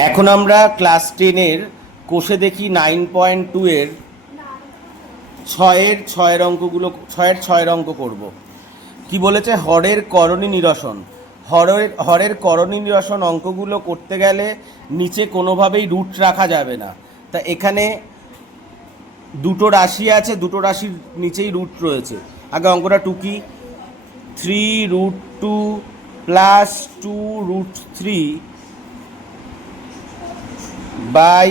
এখন আমরা ক্লাস 10-এর কোষে দেখি 9.2 এর 6-এর অঙ্ক করব। কি বলেছে? হরের করণী নিরসন। হরের করণী নিরসন অঙ্কগুলো করতে গেলে নিচে কোনোভাবেই রুট রাখা যাবে না। তা এখানে দুটো রাশি আছে, দুটো রাশির নিচেই রুট রয়েছে। আগে অঙ্কটা টুকি। 3√2 প্লাস 2√3 বাই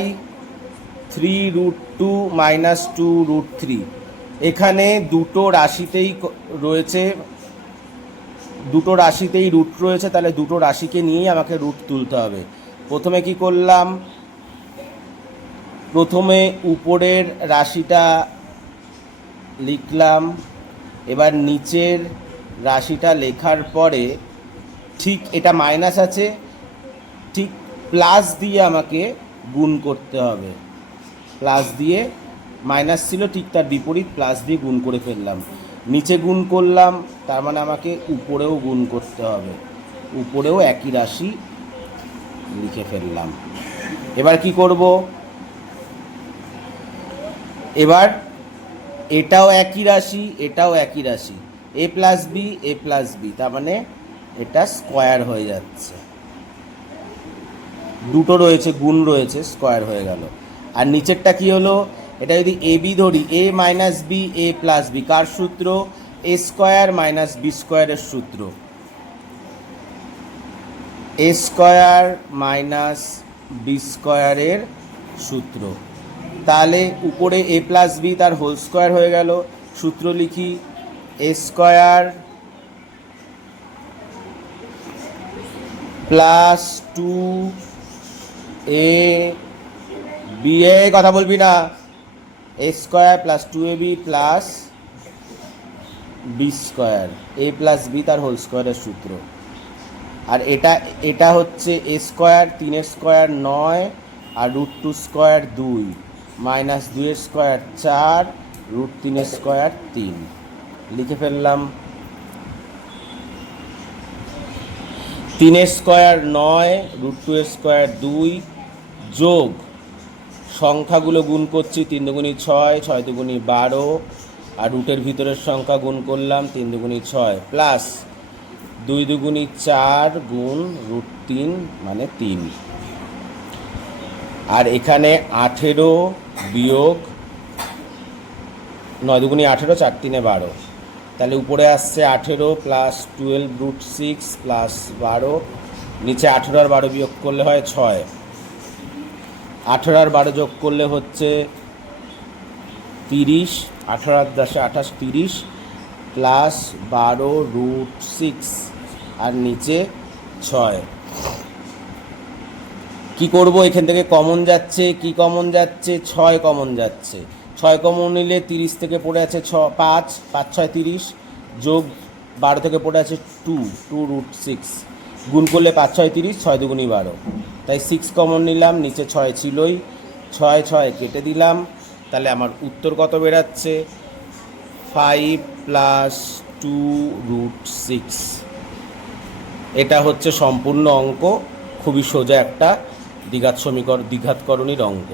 3√2 মাইনাস 2√3। এখানে দুটো রাশিতেই রুট রয়েছে, তাহলে দুটো রাশিকে নিয়েই আমাকে রুট তুলতে হবে। প্রথমে কি করলাম? প্রথমে উপরের রাশিটা লিখলাম, এবার নিচের রাশিটা লেখার পরে ঠিক এটা মাইনাস আছে, ঠিক প্লাস দিয়ে আমাকে গুণ করতে হবে। প্লাস দিয়ে, মাইনাস ছিল ঠিক তার বিপরীত, প্লাস দিয়ে গুণ করে ফেললাম। নিচে গুণ করলাম, তার মানে আমাকে উপরেও গুণ করতে হবে। উপরেও একই রাশি লিখে ফেললাম। এবার কি করব? এবার এটাও একই রাশি, এটাও একই রাশি, a প্লাস বি, তার মানে এটা স্কোয়ার হয়ে যাচ্ছে। দুটো রয়েছে, গুণ রয়েছে, স্কোয়ার হয়ে গেল। আর নিচেরটা কি হলো? এটা যদি এ বি ধরি, এ minus B A plus B, কার সূত্র? এ স্কোয়ার মাইনাস বি স্কোয়ারের সূত্র। এ স্কোয়ার মাইনাস বি স্কোয়ারের সূত্র। তাহলে উপরে এ প্লাস বি তার হোল স্কোয়ার হয়ে গেল। সূত্র লিখি, A square plus 2 A B, এ কথা বলবি না, A square plus 2ab plus B square, A plus B তার হোল স্কোয়ারের সূত্র। আর এটা হচ্ছে এ স্কোয়ার, 3 স্কোয়ার 9, আর √2 স্কোয়ার 2, মাইনাস 2 স্কোয়ার 4, √3 স্কোয়ার 3 লিখে ফেললাম। 3 স্কোয়ার 9, √2 স্কোয়ার 2, যোগ সংখ্যাগুলো গুণ করছি, 3 দুগুণী 6, 6 দুগুণী 12, আর রুটের ভিতরের সংখ্যা গুণ করলাম, 3 দুগুণী 6, প্লাস 2 দুগুণী 4 গুণ √3 মানে 3। আর এখানে 18 বিয়োগ 9 দুগুণী 18, 4 3 12, তাহলে উপরে আসছে 18 প্লাস 12√6 প্লাস 12, নিচে 18 আর 12 বিয়োগ করলে হয় 6, 18 আর 12 যোগ করলে হচ্ছে 30, 18 আর 10 28, 30 প্লাস 12√6 আর নিচে 6। কি করব? এখান থেকে কমন যাচ্ছে, কি কমন যাচ্ছে? 6 কমন যাচ্ছে। 6 কমন নিলে 30 থেকে পড়ে আছে 5, 5 6 30, যোগ 12 থেকে পড়ে আছে 2√6, গুণ করলে 5 6 30, 6 দুগুণী 12, তাই 6 কমন নিলাম, নিচে 6 ছিলই, 6 6 কেটে দিলাম। তাহলে আমার উত্তর কত বেরাচ্ছে? 5 প্লাস 2√6। এটা হচ্ছে সম্পূর্ণ অঙ্ক, খুবই সোজা একটা দ্বিঘাত করণীর অঙ্ক।